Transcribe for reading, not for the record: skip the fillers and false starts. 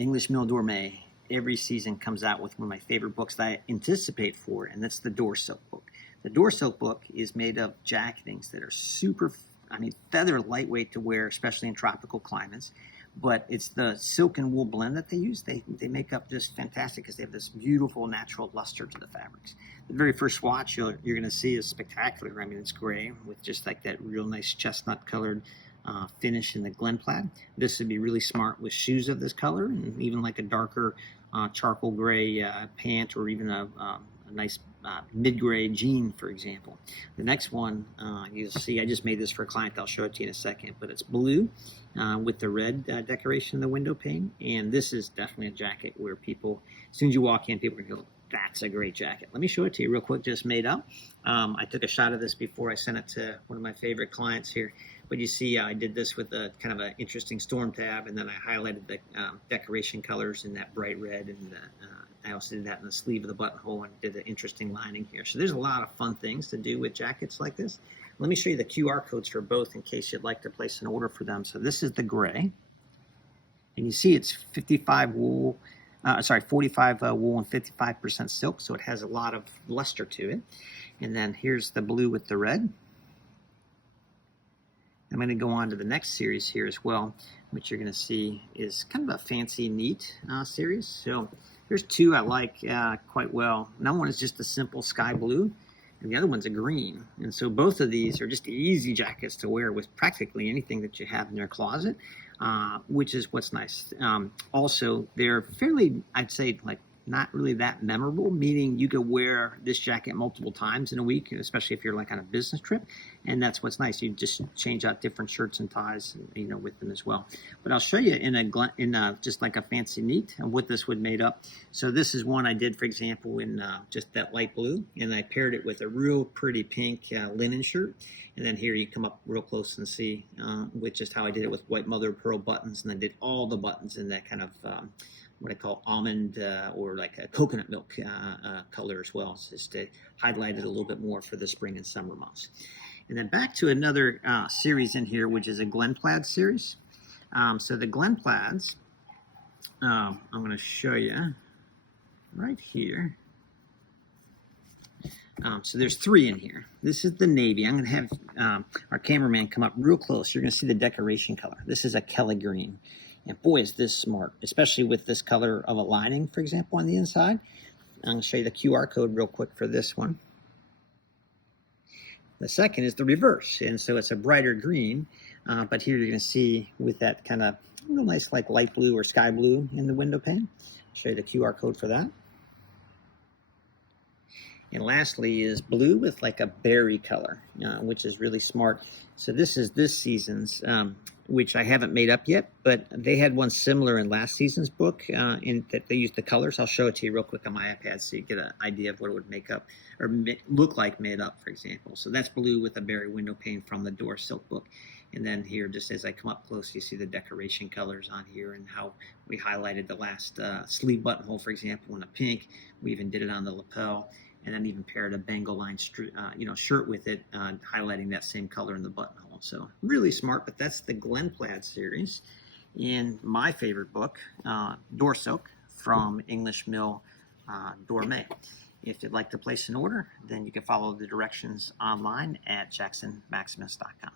English Mill Dormeuil every season comes out with one of my favorite books that I anticipate for, and that's the Dorsilk book. The Dorsilk book is made of jacketings that are super, feather lightweight to wear, especially in tropical climates. But it's the silk and wool blend that they use. They make up just fantastic because they have this beautiful natural luster to the fabrics. The very first swatch you're going to see is spectacular. I mean, it's gray with just like that real nice chestnut colored finish in the Glen plaid. This would be really smart with shoes of this color, and even like a darker charcoal gray pant, or even a nice mid-gray jean, for example. The next one, you'll see, I just made this for a client. I'll show it to you in a second, but it's blue with the red decoration in the window pane. And this is definitely a jacket where people, as soon as you walk in, people are going to go, that's a great jacket. Let me show it to you real quick, just made up. I took a shot of this before I sent it to one of my favorite clients here. But you see, I did this with a kind of an interesting storm tab, and then I highlighted the decoration colors in that bright red, and I also did that in the sleeve of the buttonhole and did an interesting lining here. So there's a lot of fun things to do with jackets like this. Let me show you the QR codes for both in case you'd like to place an order for them. So this is the gray, and you see it's 45 wool, 45 wool and 55% silk, so it has a lot of luster to it. And then here's the blue with the red. I'm going to go on to the next series here as well, which you're going to see is kind of a fancy, neat series. So there's two I like quite well. Now one is just a simple sky blue, and the other one's a green. And so both of these are just easy jackets to wear with practically anything that you have in your closet, which is what's nice. Also, they're fairly, I'd say, like not really that memorable, meaning you could wear this jacket multiple times in a week, especially if you're like on a business trip. And that's what's nice. You just change out different shirts and ties, with them as well. But I'll show you in just like a fancy neat of what this would made up. So this is one I did, for example, in just that light blue, and I paired it with a real pretty pink linen shirt. And then here you come up real close and see with just how I did it with white mother of pearl buttons, and I did all the buttons in that kind of what I call almond or like a coconut milk color as well, so just to highlight it a little bit more for the spring and summer months. And then back to another series in here, which is a Glen plaid series. So the Glen plaids, I'm going to show you right here. So there's three in here. This is the navy. I'm going to have our cameraman come up real close. You're going to see the decoration color. This is a Kelly green. And boy, is this smart, especially with this color of a lining, for example, on the inside. I'm going to show you the QR code real quick for this one. The second is the reverse, and so it's a brighter green, but here you're going to see with that kind of real nice like light blue or sky blue in the window pane. I'll show you the QR code for that. And lastly is blue with like a berry color, which is really smart. So this is this season's, which I haven't made up yet, but they had one similar in last season's book in that they used the colors. I'll show it to you real quick on my iPad so you get an idea of what it would make up or look like made up, for example. So that's blue with a berry window pane from the Dorsilk book. And then here, just as I come up close, you see the decoration colors on here and how we highlighted the last sleeve buttonhole, for example, in a pink. We even did it on the lapel, and then even paired a Bengal line shirt with it, highlighting that same color in the buttonhole. So really smart, but that's the Glen plaid series. In my favorite book, Dorsilk from English Mill Dormeuil. If you'd like to place an order, then you can follow the directions online at jaxsonmaximus.com.